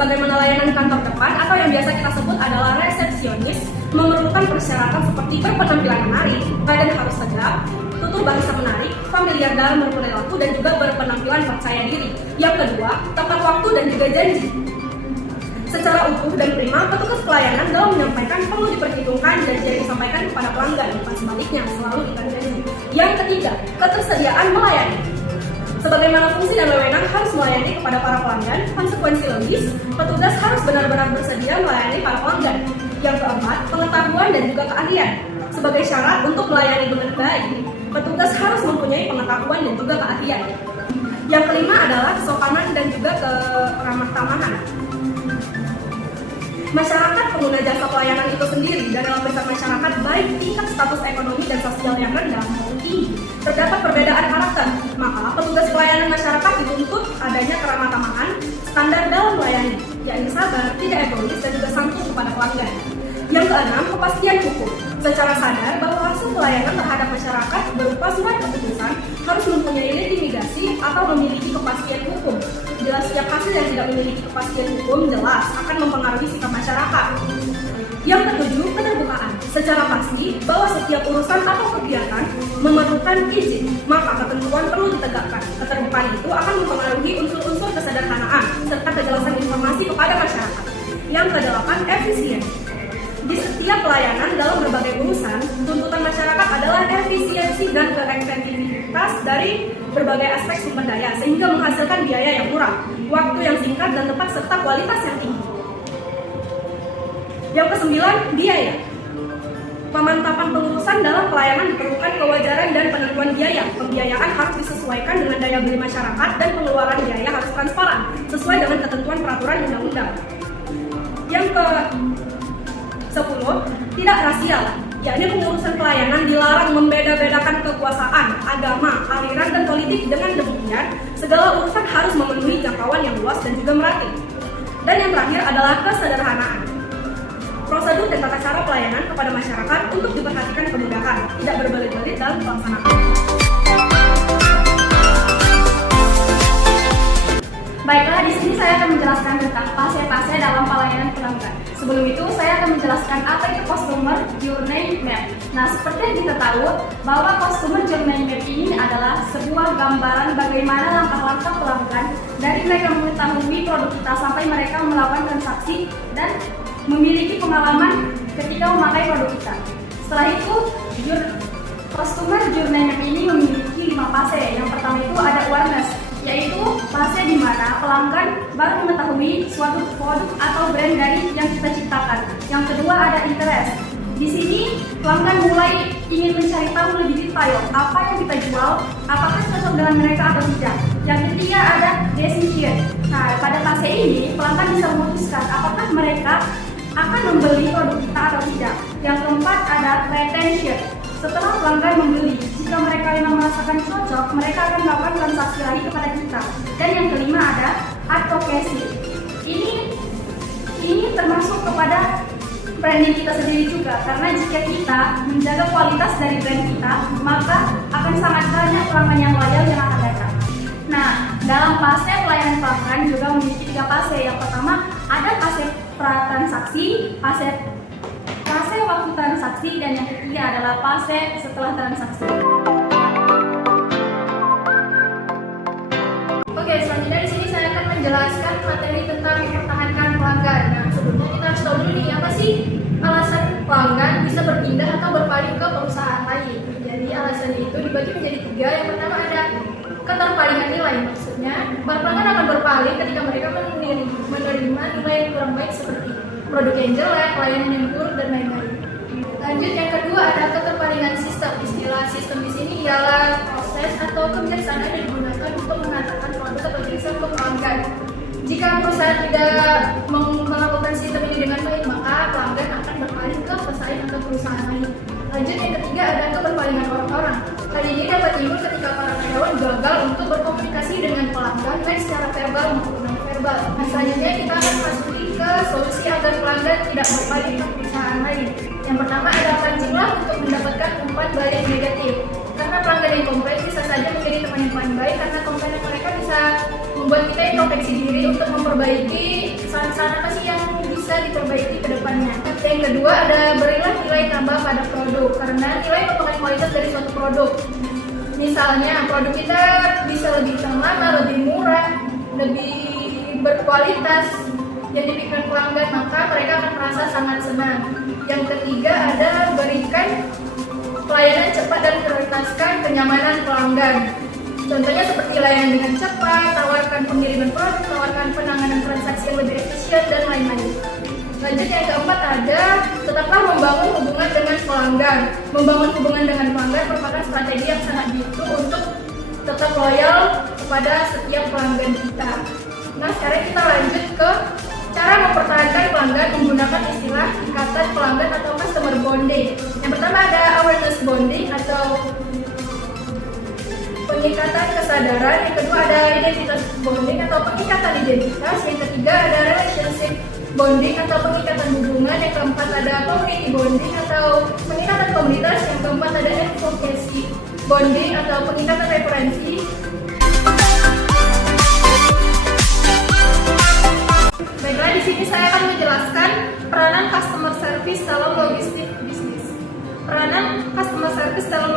sebagaimana layanan kantor depan atau yang biasa kita sebut adalah resepsionis, memerlukan persyaratan seperti berpenampilan menarik, badan harus tegap, tutur bahasa menarik, familiar dalam berperilaku, dan juga berpenampilan percaya diri. Yang kedua, tepat waktu dan juga janji. Secara utuh dan prima, petugas pelayanan dalam menyampaikan perlu diperhitungkan janji yang disampaikan kepada pelanggan, bukan sebaliknya, selalu ikat janji. Yang ketiga, ketersediaan melayani. Sebagaimana fungsi dan wewenang harus melayani kepada para pelanggan, konsekuensi logis, petugas harus benar-benar bersedia melayani para pelanggan. Yang keempat, pengetahuan dan juga keahlian. Sebagai syarat untuk melayani dengan baik, petugas harus mempunyai pengetahuan dan juga keahlian. Yang kelima adalah kesopanan dan juga keramah tamahan. Masyarakat pengguna jasa pelayanan itu sendiri dan lapisan masyarakat baik tingkat status ekonomi dan sosial yang rendah maupun tinggi terdapat perbedaan karakter, maka petugas pelayanan masyarakat dituntut adanya keramah tamahan standar dalam melayani, yakni sabar, tidak egois, dan juga santun kepada pelanggan. Yang keenam, kepastian hukum. Secara sadar bahwa hasil pelayanan terhadap masyarakat berupa surat keputusan harus mempunyai legitimasi atau memiliki kepastian hukum. Jelas setiap hasil yang tidak memiliki kepastian hukum jelas akan mempengaruhi sikap masyarakat. Yang ketujuh, keterbukaan. Secara pasti bahwa setiap urusan atau kegiatan memerlukan izin, maka ketentuan perlu ditegakkan. Keterbukaan itu akan mempengaruhi unsur-unsur kesederhanaan serta kejelasan informasi kepada masyarakat. Yang kedelapan, efisien. Di setiap pelayanan dalam berbagai urusan, tuntutan masyarakat adalah efisiensi dan keefektivitas dari berbagai aspek sumber daya sehingga menghasilkan biaya yang murah, waktu yang singkat dan tepat serta kualitas yang tinggi. Yang kesembilan, biaya. Pemantapan pengurusan dalam pelayanan diperlukan kewajaran dan penentuan biaya. Pembiayaan harus disesuaikan dengan daya beli masyarakat dan pengeluaran biaya harus transparan sesuai dengan ketentuan peraturan undang-undang. Yang ke-10, tidak rasial, yakni pengurusan pelayanan dilarang membeda-bedakan kekuasaan, agama, aliran, dan politik. Dengan demikian, segala urusan harus memenuhi jangkauan yang luas dan juga merata. Dan yang terakhir adalah kesederhanaan. Prosedur dan tata cara pelayanan kepada masyarakat untuk diperhatikan kemudahan, tidak berbelit-belit dalam pelaksanaan. Baiklah, di sini saya akan menjelaskan tentang fase-fase dalam pelayanan pelanggan. Sebelum itu, saya akan menjelaskan apa itu Customer Journey Map. Nah, seperti yang kita tahu, bahwa Customer Journey Map ini adalah sebuah gambaran bagaimana langkah-langkah pelanggan dari mereka mengetahui produk kita sampai mereka melakukan transaksi dan memiliki pengalaman ketika memakai produk kita. Setelah itu, Customer Journey Map ini memiliki 5 fase. Yang pertama itu ada awareness, yaitu fase di mana pelanggan baru mengetahui suatu produk atau brand dari yang kita ciptakan. Yang kedua ada interest. Di sini pelanggan mulai ingin mencari tahu lebih detail apa yang kita jual, apakah cocok dengan mereka atau tidak. Yang ketiga ada decision. Nah, pada fase ini pelanggan bisa memutuskan apakah mereka akan membeli produk kita atau tidak. Yang keempat ada retention. Setelah pelanggan membeli, jika mereka memang merasakan cocok, mereka akan melakukan transaksi lagi kepada kita. Dan yang kelima ada advocacy. Ini termasuk kepada branding kita sendiri juga, karena jika kita menjaga kualitas dari brand kita, maka akan sangat banyak pelanggan yang loyal yang akan datang. Nah, dalam fase pelayanan pelanggan juga memiliki 3 fase. Yang pertama ada fase pra-transaksi, fase waktu transaksi, dan yang ketiga adalah fase setelah transaksi. Oke, selanjutnya di sini saya akan menjelaskan materi tentang mempertahankan pelanggan. Nah, sebelumnya kita harus tahu dulu nih, apa sih alasan pelanggan bisa berpindah atau berpaling ke perusahaan lain. Jadi alasan itu dibagi menjadi 3. Yang pertama ada keterpalingan nilai. Maksudnya, para pelanggan akan berpaling ketika mereka menerima nilai yang kurang baik seperti produk yang jelek, pelayanan yang buruk, dan lain-lain. Lanjut, yang kedua ada keterpalingan sistem. Istilah sistem di sini ialah proses atau kebiasaan yang digunakan untuk mengatakan produk atau jasa untuk pelanggan. Jika perusahaan tidak melakukan sistem ini dengan baik, maka pelanggan akan berpaling ke pesaing atau perusahaan lain. Lanjut, yang ketiga ada keberpalingan orang-orang. Hal ini dapat timbul ketika para karyawan gagal untuk berkomunikasi dengan pelanggan baik secara verbal maupun non-verbal. Nah, selanjutnya kita akan masuk ke solusi agar pelanggan tidak berpaling ke perusahaan lain. Yang pertama ada pancinglah untuk mendapatkan umpan balik negatif. Karena pelanggan yang komplain bisa saja menjadi teman yang paling baik, karena komplain mereka bisa membuat kita introspeksi diri untuk memperbaiki saran ditambah pada produk karena nilai merupakan kualitas dari suatu produk. Misalnya produk kita bisa lebih tahan lama, lebih murah, lebih berkualitas yang dipikirkan pelanggan, maka mereka akan merasa sangat senang. Yang ketiga ada berikan pelayanan cepat dan prioritaskan kenyamanan pelanggan. Contohnya seperti layanan dengan cepat, tawarkan pengiriman produk, tawarkan penanganan transaksi yang lebih efisien, dan lain-lain. Lanjut yang keempat ada tetaplah membangun hubungan dengan pelanggan. Membangun hubungan dengan pelanggan merupakan strategi yang sangat jitu untuk tetap loyal kepada setiap pelanggan kita. Nah, sekarang kita lanjut ke cara mempertahankan pelanggan menggunakan istilah ikatan pelanggan atau customer bonding. Yang pertama ada awareness bonding atau pengikatan kesadaran. Yang kedua ada identitas bonding atau pengikatan identitas. Yang ketiga ada relationship bonding atau pengikatan hubungan. Yang keempat ada community bonding atau pengikatan komunitas. Yang keempat ada advocacy bonding atau pengikatan referensi. Baiklah, di sini saya akan menjelaskan peranan customer service dalam logistik bisnis. Peranan customer service dalam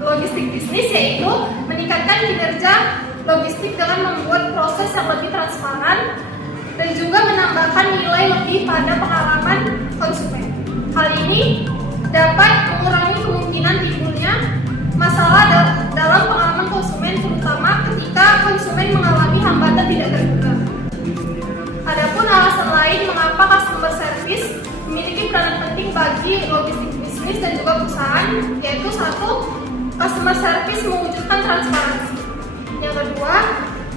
logistik bisnis yaitu meningkatkan kinerja logistik dengan membuat proses yang lebih transparan dan juga menambahkan nilai lebih pada pengalaman konsumen. Hal ini dapat mengurangi kemungkinan timbulnya masalah dalam pengalaman konsumen, terutama ketika konsumen mengalami hambatan tidak terduga. Adapun alasan lain mengapa customer service memiliki peranan penting bagi logistik bisnis dan juga perusahaan, yaitu satu, customer service mewujudkan transparansi. Yang kedua,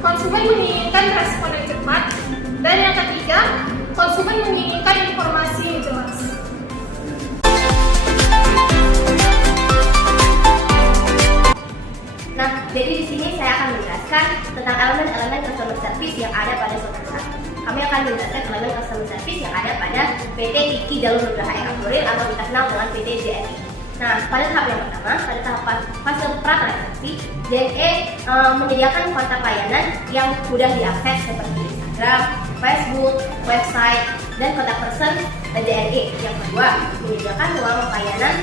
konsumen menginginkan respon yang cepat. Dan yang ketiga, konsumen menginginkan informasi yang jelas. Nah, jadi di sini saya akan menjelaskan tentang elemen-elemen customer service yang ada pada suatu perusahaan. Kami akan menjelaskan elemen customer service yang ada pada PT Tiki Jalur Nugraha Ekapurir atau kita kenal dengan PT JNE. Nah, pada tahap yang pertama, pada tahapan fase pra-transaksi, JNE menyediakan kontak layanan yang mudah diakses seperti Instagram, Facebook, website, dan kontak person JNE. Yang kedua, menyediakan ruang layanan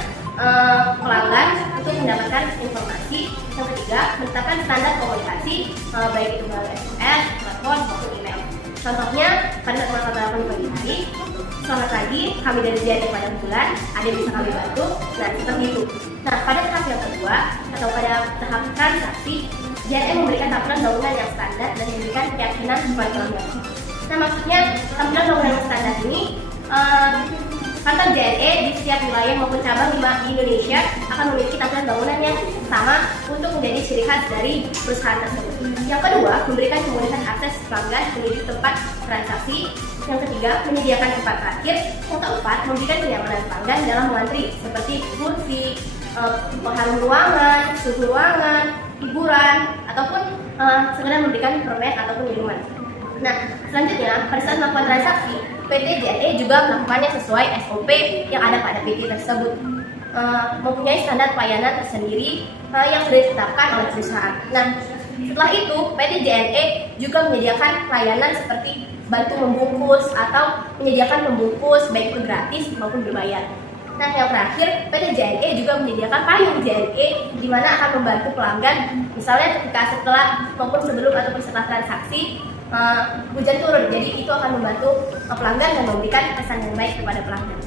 pelanggan untuk mendapatkan informasi. Yang ketiga, menetapkan standar komunikasi baik itu melalui SMS, telepon, maupun email. Contohnya, pada saat melakukan telepon pagi hari, selamat pagi, kami dari JNE pada bulan, ada yang bisa kami bantu. Nah, seperti itu. Nah, pada tahap yang kedua atau pada tahap transaksi, JNE memberikan tampilan bangunan yang standar dan memberikan keyakinan kepada pelanggan. Nah, maksudnya tampilan bangunan yang standar ini kantor JNE di setiap wilayah maupun cabang di Indonesia akan memiliki tampilan bangunan yang sama untuk menjadi ciri khas dari perusahaan tersebut. Yang kedua, memberikan kemudahan akses pelanggan menuju tempat transaksi. Yang ketiga, menyediakan tempat parkir. Yang keempat, memberikan kenyamanan pelanggan dalam mengantri seperti kursi, pengharum ruangan, suhu ruangan, hiburan, ataupun sekedar memberikan permen ataupun minuman. Nah, selanjutnya, pada saat melakukan transaksi, PT JNE juga melakukannya sesuai SOP yang ada pada PT tersebut, mempunyai standar pelayanan tersendiri yang sudah ditetapkan oleh perusahaan. Nah, setelah itu, PT JNE juga menyediakan pelayanan seperti bantu membungkus atau menyediakan membungkus baik itu gratis maupun berbayar. Nah, yang terakhir, PT JNE juga menyediakan payung JNE di mana akan membantu pelanggan, misalnya ketika setelah maupun sebelum ataupun setelah transaksi hujan turun, jadi itu akan membantu pelanggan dan memberikan kesan yang baik kepada pelanggan.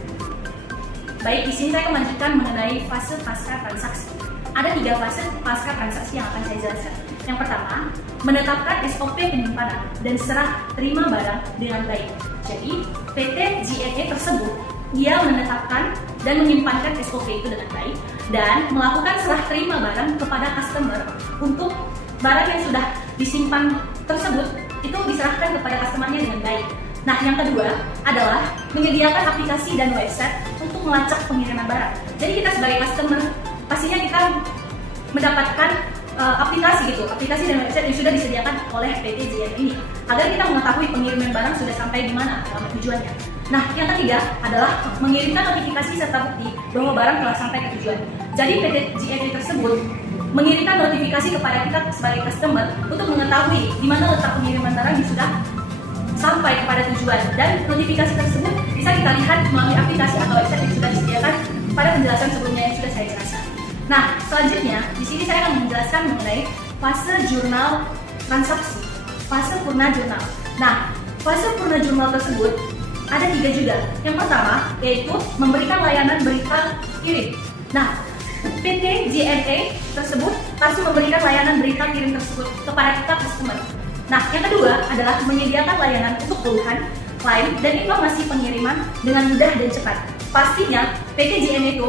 Baik, di sini saya akan melanjutkan mengenai fase pasca transaksi. Ada 3 fase pasca transaksi yang akan saya jelaskan. Yang pertama, menetapkan SOP penyimpanan dan serah terima barang dengan baik. Jadi, PT JNE tersebut dia menetapkan dan menyimpankan SOP itu dengan baik dan melakukan serah terima barang kepada customer untuk barang yang sudah disimpan tersebut itu diserahkan kepada customer-nya dengan baik. Nah, yang kedua adalah menyediakan aplikasi dan website untuk melacak pengiriman barang. Jadi kita sebagai customer pastinya kita mendapatkan aplikasi dan website yang sudah disediakan oleh PT JNE ini agar kita mengetahui pengiriman barang sudah sampai di mana alamat tujuannya. Nah, yang ketiga adalah mengirimkan notifikasi serta bukti bahwa barang telah sampai ke tujuan. Jadi PT JNE tersebut mengirimkan notifikasi kepada kita sebagai customer untuk mengetahui di mana letak pengiriman barang yang sudah sampai kepada tujuan, dan notifikasi tersebut bisa kita lihat melalui aplikasi atau website yang sudah disediakan pada penjelasan sebelumnya yang sudah saya jelaskan. Nah, selanjutnya di sini saya akan menjelaskan mengenai fase jurnal transaksi, fase purna jurnal. Nah, fase purna jurnal tersebut ada 3 juga. Yang pertama yaitu memberikan layanan berita kirim. Nah, PT JNE tersebut harus memberikan layanan berita kirim tersebut kepada kita customer. Nah, yang kedua adalah menyediakan layanan untuk keluhan, klaim, dan informasi pengiriman dengan mudah dan cepat. Pastinya PT JNE itu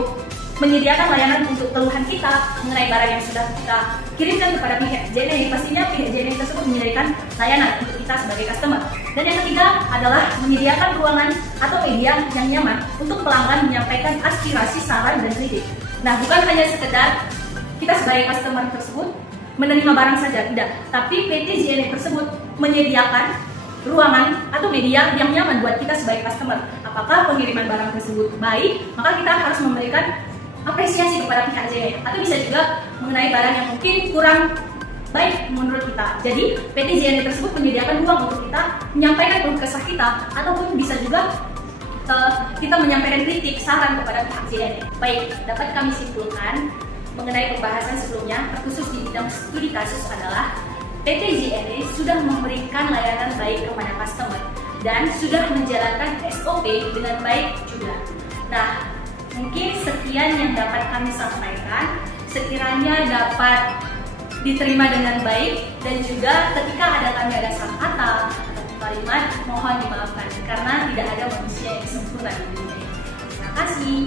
menyediakan layanan untuk keluhan kita mengenai barang yang sudah kita kirimkan kepada pihak JNE. Pastinya pihak JNE tersebut menyediakan layanan untuk kita sebagai customer. Dan yang ketiga adalah menyediakan ruangan atau media yang nyaman untuk pelanggan menyampaikan aspirasi, saran, dan kritik. Nah, bukan hanya sekedar kita sebagai customer tersebut menerima barang saja, tidak. Tapi PT JNE tersebut menyediakan ruangan atau media yang nyaman buat kita sebagai customer. Apakah pengiriman barang tersebut baik, maka kita harus memberikan apresiasi kepada pihak JNE. Atau bisa juga mengenai barang yang mungkin kurang baik menurut kita. Jadi PT JNE tersebut menyediakan ruang untuk kita menyampaikan keluh kesah kita, ataupun bisa juga kita menyampaikan kritik, saran kepada pihak JNE. Baik, dapat kami simpulkan mengenai pembahasan sebelumnya, terkhusus di bidang studi kasus adalah PT JNE sudah memberikan layanan baik kepada customer dan sudah menjalankan SOP dengan baik juga. Nah, mungkin sekian yang dapat kami sampaikan. Sekiranya dapat diterima dengan baik, dan juga ketika ada salah kata atau kalimat, mohon dimaafkan karena tidak ada manusia yang sempurna di dunia ini. Terima kasih.